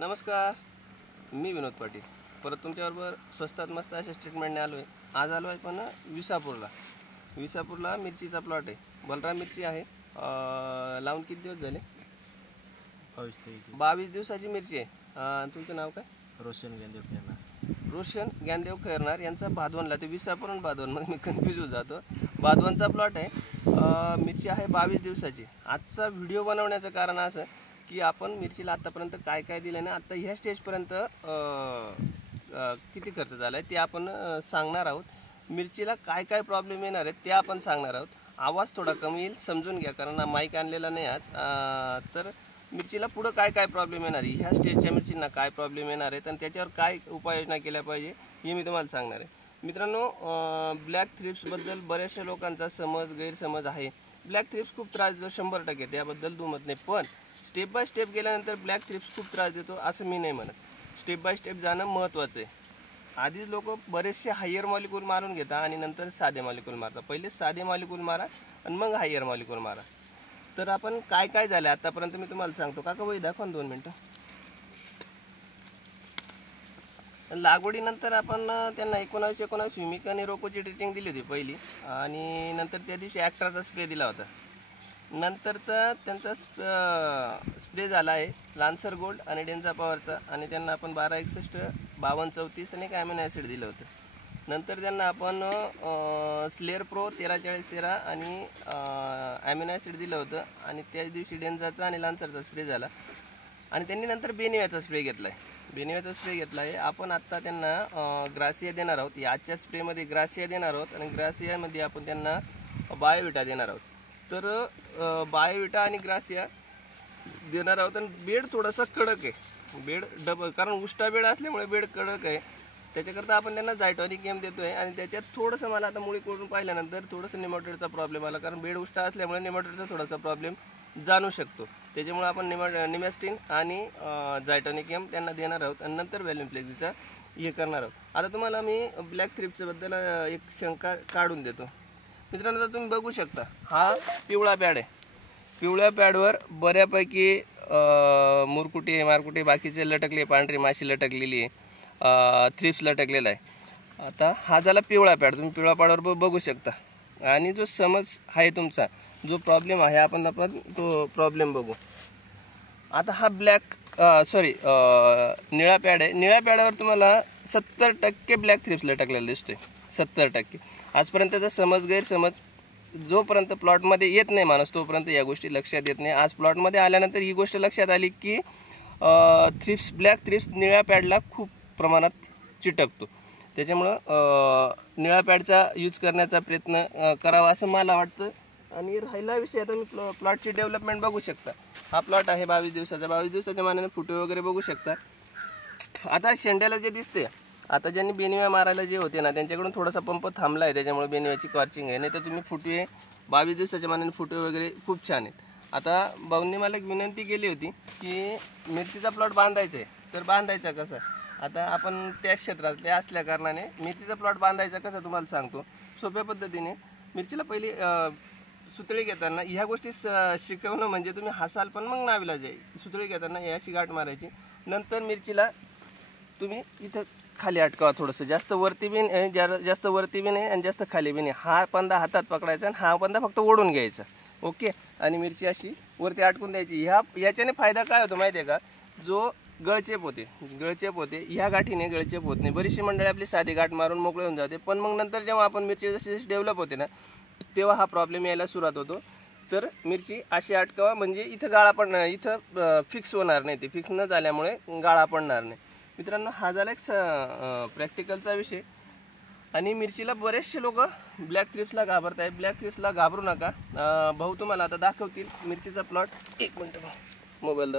नमस्कार, मी विनोद पाटील परत तुमच्याबरोबर स्वस्तात मस्त अशा स्टेटमेंटने आलो आहे. आज आलो आहे पण विसापूरला मिरचीचा प्लॉट आहे. बलराम मिरची आहे. लावून किती दिवस झाले? 22 दिवसाची मिरची आहे. तुमचं नाव काय? रोशन ज्ञानदेव खैरनार. रोशन ज्ञानदेव खैरनार यांचा भादवनला, ते विसापूर आणि भादवन मग मी कन्फ्यूज होऊन जातो. भादवनचा प्लॉट आहे. मिरची आहे 22 दिवसाची. आजचा व्हिडिओ बनवण्याचं कारण असं की आपण मिरचीला आतापर्यंत काय काय दिलं ना, आता ह्या स्टेजपर्यंत किती खर्च झाला आहे ते आपण सांगणार आहोत. मिरचीला काय काय प्रॉब्लेम येणार आहेत ते आपण सांगणार आहोत. आवाज थोडा कमी येईल, समजून घ्या, कारण माईक आणलेला नाही आज. तर मिरचीला पुढं काय काय प्रॉब्लेम येणार आहे, ह्या स्टेजच्या मिरचींना काय प्रॉब्लेम येणार आहेत आणि त्याच्यावर काय उपाययोजना केल्या पाहिजे हे मी तुम्हाला सांगणार आहे. मित्रांनो, ब्लॅक थ्रिप्सबद्दल बऱ्याचशा लोकांचा गैरसमज आहे. ब्लॅक थ्रिप्स खूप त्रास देतो 100%, त्याबद्दल दुमत नाही. पण स्टेप बाय स्टेप गेल्यानंतर ब्लॅक थ्रिप्स खूप त्रास देतो असं मी नाही म्हणत. स्टेप बाय स्टेप जाणं महत्त्वाचं आहे. आधीच लोक बरेचसे हायर मॉलिक्यूल मारून घेतात आणि नंतर साधे मॉलिक्यूल मारतात. पहिले साधे मॉलिक्यूल मारा आणि मग हायर मॉलिक्यूल मारा. तर आपण काय काय झालं आतापर्यंत मी तुम्हाला सांगतो. काका वही दाखवा 2 मिनटं. लागवडीनंतर आपण त्यांना 19 विमिक आणि रोकोची ट्रीचिंग दिली होती पहिली, आणि नंतर त्या दिवशी ॲक्ट्राचा स्प्रे दिला होता. नंतरचा त्यांचा स्प्रे झाला आहे लान्सर गोल्ड आणि डेन्झा पॉवरचा, आणि त्यांना आपण 1261, 5234 आणि एक ॲमिनो ॲसिड दिलं होतं. नंतर त्यांना आपण स्लेअर प्रो 134013 आणि ॲमिनो ॲसिड दिलं होतं, आणि त्याच दिवशी डेन्झाचा आणि लान्सरचा स्प्रे झाला. आणि त्यांनी नंतर बेनिव्याचा स्प्रे घेतला आहे. आपण आत्ता त्यांना ग्रासिया देणार आहोत. या आजच्या स्प्रेमध्ये ग्रासिया देणार आहोत आणि ग्रासियामध्ये आपण त्यांना बायोविटा देणार आहोत. तर बायोविटा आणि ग्रासिया देणार आहोत. आणि बेड थोडासा कडक आहे, बेड कारण उष्टा बेड असल्यामुळे बेड कडक आहे. त्याच्याकरता आपण त्यांना झायटॉनिक एम देतो आहे. आणि त्याच्यात थोडंसं मला आता मुळी करून पाहिल्यानंतर थोडंसं निमोटेडचा प्रॉब्लेम आला, कारण बेड उष्टा असल्यामुळे निमोटेडचा थोडासा प्रॉब्लेम जाणू शकतो. त्याच्यामुळे आपण निमॅस्टिन आणि झायटॉनिक एम त्यांना देणार आहोत आणि नंतर व्हॅल्यूम्प्लेक्झीचा हे करणार आहोत. आता तुम्हाला मी ब्लॅक थ्रिप्सबद्दल एक शंका काढून देतो. मित्रांनो, आता तुम्ही बघू शकता, हा पिवळा पॅड आहे. पिवळ्या पॅडवर बऱ्यापैकी मुरकुटे मारकुटे बाकीचे लटकले, पांढरी माशी लटकलेली आहे, थ्रिप्स लटकलेला आहे. आता हा झाला पिवळा पॅड. तुम्ही पिवळ्या पॅडवर बघू शकता. आणि जो समज आहे तुमचा, जो प्रॉब्लेम आहे, आपण तो प्रॉब्लेम बघू. आता हा निळा पॅड आहे. निळ्या पॅडवर तुम्हाला 70% ब्लॅक थ्रिप्स लटकलेला दिसतोय. 70%. आजपर्यंत त्याचा गैरसमज जोपर्यंत प्लॉटमध्ये येत नाही माणूस, तोपर्यंत या गोष्टी लक्षात येत नाही. आज प्लॉटमध्ये आल्यानंतर ही गोष्ट लक्षात आली की ब्लॅक थ्रिप्स निळ्या पॅडला खूप प्रमाणात चिटकतो. त्याच्यामुळं निळ्या पॅडचा यूज करण्याचा प्रयत्न करावा असं मला वाटतं. आणि राहिला विषय, आता मी प्लॉटची डेव्हलपमेंट बघू शकता. हा प्लॉट आहे 22 दिवसाचा. 22 दिवसाच्या मानाने फुटे वगैरे बघू शकता. आता शेंड्याला जे दिसते, आता ज्यांनी बेनिव्या मारायला जे होते ना, त्यांच्याकडून थोडासा पंप थांबला आहे, त्याच्यामुळे बेनिव्याची कॉर्चिंग आहे. नाही तर तुम्ही फुटवे 22 दिवसाच्या मानाने फुटे वगैरे खूप छान आहेत. आता भाऊंनी मला एक विनंती केली होती की मिरचीचा प्लॉट बांधायचा आहे, तर बांधायचा कसा. आता आपण त्या क्षेत्रातले असल्या कारणाने मिरचीचा प्लॉट बांधायचा कसा तुम्हाला सांगतो. सोप्या पद्धतीने मिरचीला पहिली सुतळी घेताना ह्या गोष्टी शिकवणं म्हणजे तुम्ही हसाल पण मग नावीलाज आहे. सुतळी घेताना याशी गाठ मारायची. नंतर मिरचीला तुम्ही इथं खाली अटकावा, थोडंसं जास्त वरती बी नाही, जास्त वरती बी नाही आणि जास्त खाली बी नाही. हा पंधा हातात पकडायचा आणि हा पंधा फक्त ओढून घ्यायचा. ओके. आणि मिरची अशी वरती अटकून द्यायची. याच्याने फायदा काय होतो माहिती आहे का? जो गळचेप होते, ह्या गाठीने गळचेप होत नाही. बरीचशी मंडळी आपली साधी गाठ मारून मोकळे होऊन जाते. पण मग नंतर जेव्हा आपण मिरची जशी डेव्हलप होते ना, तेव्हा हा प्रॉब्लेम यायला सुरुवात होतो. तर मिरची अशी अटकावा म्हणजे इथं गाळा पडणार, इथं फिक्स होणार नाही. ते फिक्स न झाल्यामुळे गाळा पडणार नाही. मित्रांनो, हा झाला एक प्रॅक्टिकलचा विषय. आणि मिरचीला बरेचसे लोक ब्लॅक थ्रिप्सला घाबरत आहे. ब्लॅक थ्रिप्सला घाबरू नका. भाऊ तुम्हाला आता दाखवतील मिरचीचा प्लॉट. 1 मिनटं, मोबाईल दाखव.